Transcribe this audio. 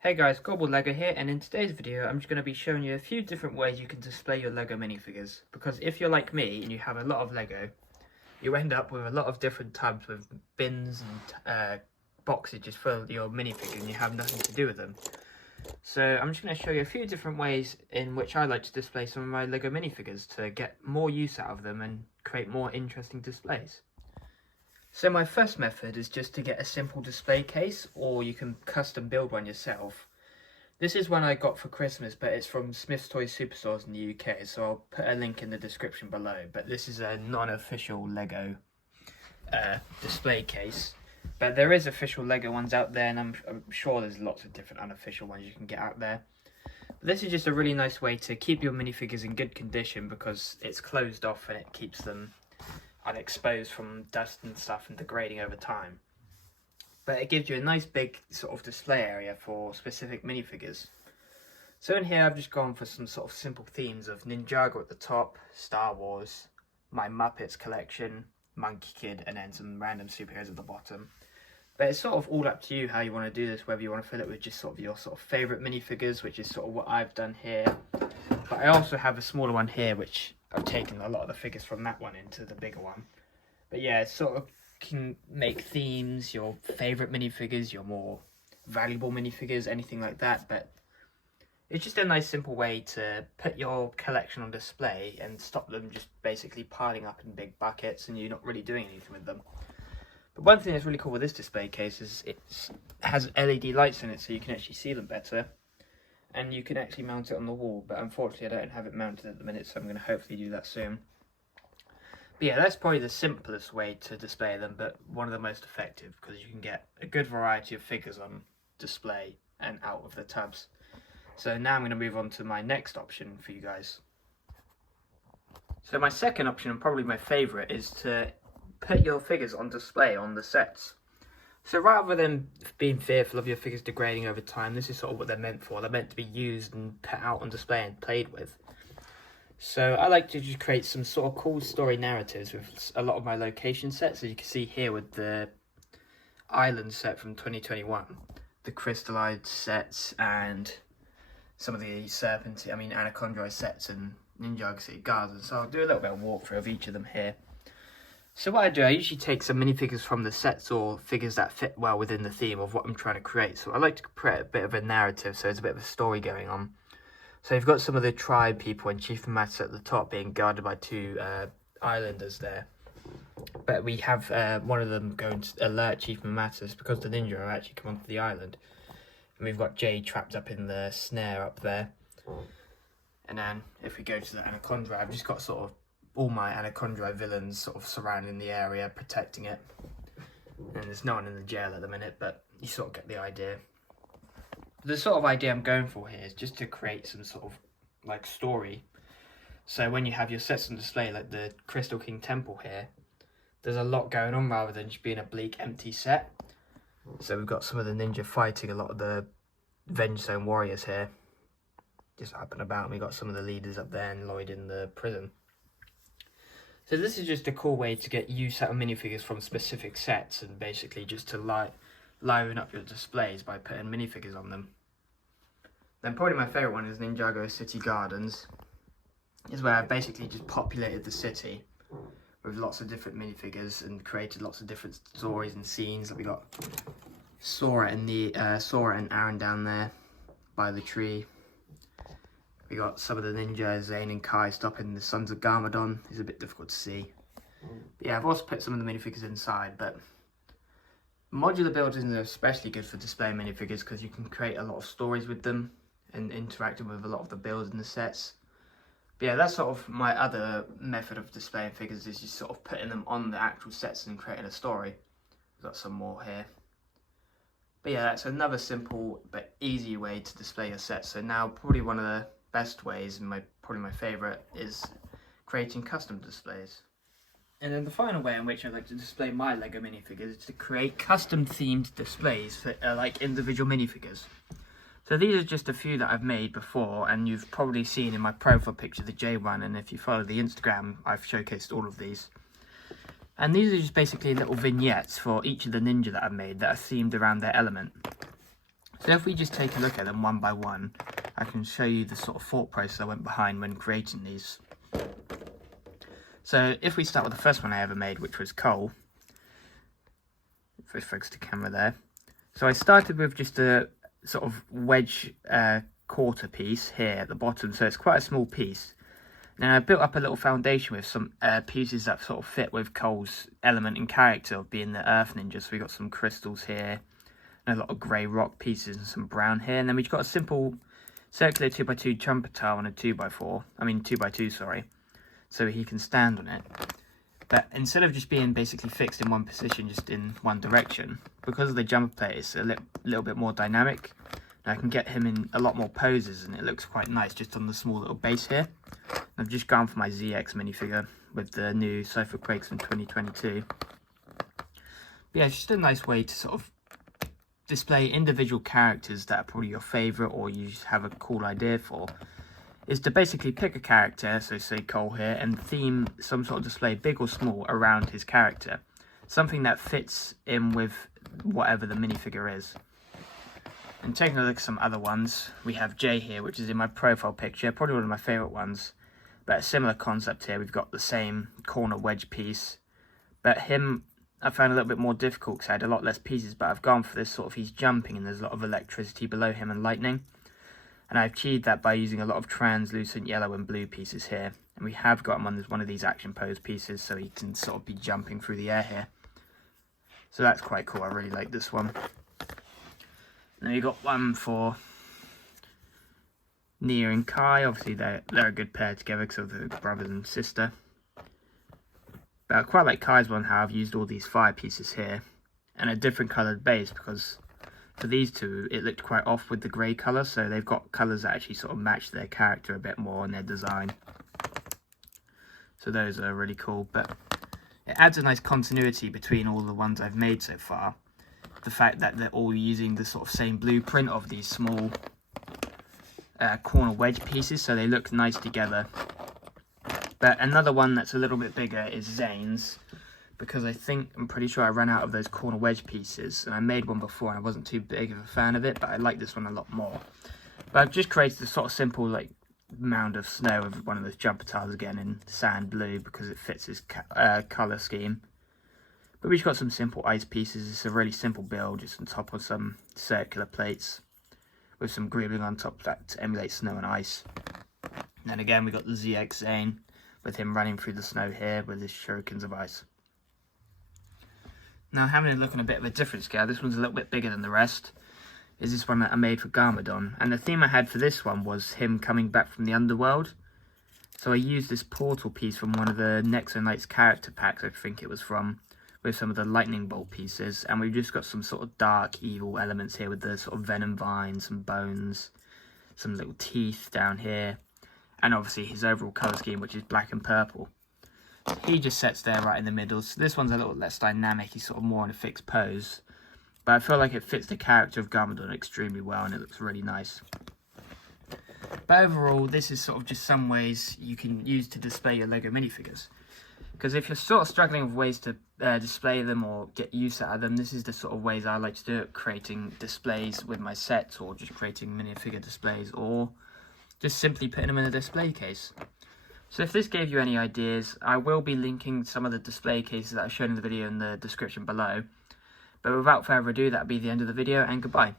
Hey guys, Gobble Lego here, and in today's video I'm just going to be showing you a few different ways you can display your Lego minifigures. Because if you're like me and you have a lot of Lego, you end up with a lot of different tubs with bins and boxes just full of your minifigures and you have nothing to do with them. So I'm just going to show you a few different ways in which I like to display some of my Lego minifigures to get more use out of them and create more interesting displays. So my first method is just to get a simple display case, or you can custom build one yourself. This is one I got for Christmas, but it's from Smith's Toys Superstores in the UK, so I'll put a link in the description below. But this is a non-official Lego display case. But there is official Lego ones out there, and I'm sure there's lots of different unofficial ones you can get out there. But this is just a really nice way to keep your minifigures in good condition because it's closed off and it keeps them unexposed from dust and stuff and degrading over time. But it gives you a nice big sort of display area for specific minifigures. So in here I've just gone for some sort of simple themes of Ninjago at the top, Star Wars, my Muppets collection, Monkey Kid, and then some random superheroes at the bottom. But it's sort of all up to you how you want to do this, whether you want to fill it with just sort of your sort of favourite minifigures, which is sort of what I've done here. But I also have a smaller one here, which I've taken a lot of the figures from that one into the bigger one. But yeah, it sort of can make themes, your favourite minifigures, your more valuable minifigures, anything like that. But it's just a nice simple way to put your collection on display and stop them just basically piling up in big buckets and you're not really doing anything with them. But one thing that's really cool with this display case is it has LED lights in it, so you can actually see them better. And you can actually mount it on the wall, but unfortunately I don't have it mounted at the minute, so I'm going to hopefully do that soon. But yeah, that's probably the simplest way to display them, but one of the most effective, because you can get a good variety of figures on display and out of the tubs. So now I'm going to move on to my next option for you guys. So my second option, and probably my favourite, is to put your figures on display on the sets. So rather than being fearful of your figures degrading over time, this is sort of what they're meant for. They're meant to be used and put out on display and played with. So I like to just create some sort of cool story narratives with a lot of my location sets, as you can see here with the island set from 2021, the crystallized sets, and some of the Anaconda sets and Ninjago City Gardens. So I'll do a little bit of walkthrough of each of them here. So what I do, I usually take some minifigures from the sets or figures that fit well within the theme of what I'm trying to create. So I like to create a bit of a narrative, so there's a bit of a story going on. So you've got some of the tribe people and Chief Master at the top being guarded by two islanders there. But we have one of them going to alert Chief Master because the ninja are actually come onto the island. And we've got Jay trapped up in the snare up there. And then if we go to the Anaconda, I've just got sort of all my Anaconda villains sort of surrounding the area, protecting it. And there's no one in the jail at the minute, but you sort of get the idea. The sort of idea I'm going for here is just to create some sort of like story. So when you have your sets on display, like the Crystal King Temple here, there's a lot going on rather than just being a bleak, empty set. So we've got some of the ninja fighting a lot of the Venge Zone warriors here, just up and about. And we've got some of the leaders up there and Lloyd in the prison. So this is just a cool way to get use out of minifigures from specific sets and basically just to liven up your displays by putting minifigures on them. Then probably my favourite one is Ninjago City Gardens. Is where I've basically just populated the city with lots of different minifigures and created lots of different stories and scenes. Like we got Sora and Aaron down there by the tree. We got some of the ninjas, Zane and Kai, stopping the Sons of Garmadon. It's a bit difficult to see. But yeah, I've also put some of the minifigures inside, but modular buildings are especially good for displaying minifigures because you can create a lot of stories with them and interacting with a lot of the builds and the sets. But yeah, that's sort of my other method of displaying figures, is just sort of putting them on the actual sets and creating a story. We've got some more here. But yeah, that's another simple but easy way to display your sets. So now probably one of the best ways, and probably my favourite, is creating custom displays. And then the final way in which I like to display my Lego minifigures is to create custom themed displays for like individual minifigures. So these are just a few that I've made before, and you've probably seen in my profile picture the J1, and if you follow the Instagram, I've showcased all of these. And these are just basically little vignettes for each of the ninja that I've made that are themed around their element. So if we just take a look at them one by one, I can show you the sort of thought process I went behind when creating these. So if we start with the first one I ever made, which was Cole. If I focus the camera there. So I started with just a sort of wedge quarter piece here at the bottom, so it's quite a small piece. Now I built up a little foundation with some pieces that sort of fit with Cole's element and character of being the Earth Ninja. So we got some crystals here, and a lot of grey rock pieces and some brown here. And then we've got a simple circular 2x2 jumper tile and a 2x2, sorry, so he can stand on it. But instead of just being basically fixed in one position, just in one direction, because of the jumper plate, it's a little bit more dynamic. And I can get him in a lot more poses, and it looks quite nice just on the small little base here. I've just gone for my ZX minifigure with the new Sofa Quakes from 2022. But yeah, it's just a nice way to sort of display individual characters that are probably your favourite or you just have a cool idea for. Is to basically pick a character, so say Cole here, and theme some sort of display, big or small, around his character. Something that fits in with whatever the minifigure is. And taking a look at some other ones, we have Jay here, which is in my profile picture, probably one of my favourite ones. But a similar concept here, we've got the same corner wedge piece. But him, I found a little bit more difficult because I had a lot less pieces, but I've gone for this sort of, he's jumping and there's a lot of electricity below him and lightning. And I've achieved that by using a lot of translucent yellow and blue pieces here. And we have got him on one of these action pose pieces, so he can sort of be jumping through the air here. So that's quite cool, I really like this one. Now you got one for Nia and Kai. Obviously they're a good pair together because they're brothers and sister. But I quite like Kai's one, how I've used all these fire pieces here. And a different coloured base, because for these two it looked quite off with the grey colour. So they've got colours that actually sort of match their character a bit more and their design. So those are really cool. But it adds a nice continuity between all the ones I've made so far. The fact that they're all using the sort of same blueprint of these small corner wedge pieces, so they look nice together. But another one that's a little bit bigger is Zane's, because I'm pretty sure I ran out of those corner wedge pieces, and I made one before and I wasn't too big of a fan of it, but I like this one a lot more. But I've just created a sort of simple like mound of snow with one of those jumper tiles again in sand blue because it fits his colour scheme. But we've got some simple ice pieces. It's a really simple build, just on top of some circular plates with some greebling on top of that to emulate snow and ice. And then again, we got the ZX Zane with him running through the snow here with his shurikens of ice. Now, having a look on a bit of a different scale, this one's a little bit bigger than the rest, is this one that I made for Garmadon. And the theme I had for this one was him coming back from the underworld. So I used this portal piece from one of the Nexo Knights character packs, I think it was from, with some of the lightning bolt pieces, and we've just got some sort of dark evil elements here with the sort of venom vines, some bones, some little teeth down here, and obviously his overall colour scheme, which is black and purple. So he just sits there right in the middle. So this one's a little less dynamic, he's sort of more in a fixed pose, but I feel like it fits the character of Garmadon extremely well and it looks really nice. But overall, this is sort of just some ways you can use to display your LEGO minifigures. Because if you're sort of struggling with ways to display them or get use out of them, this is the sort of ways I like to do it, creating displays with my sets, or just creating minifigure displays, or just simply putting them in a display case. So if this gave you any ideas, I will be linking some of the display cases that I've shown in the video in the description below. But without further ado, that'll be the end of the video, and goodbye.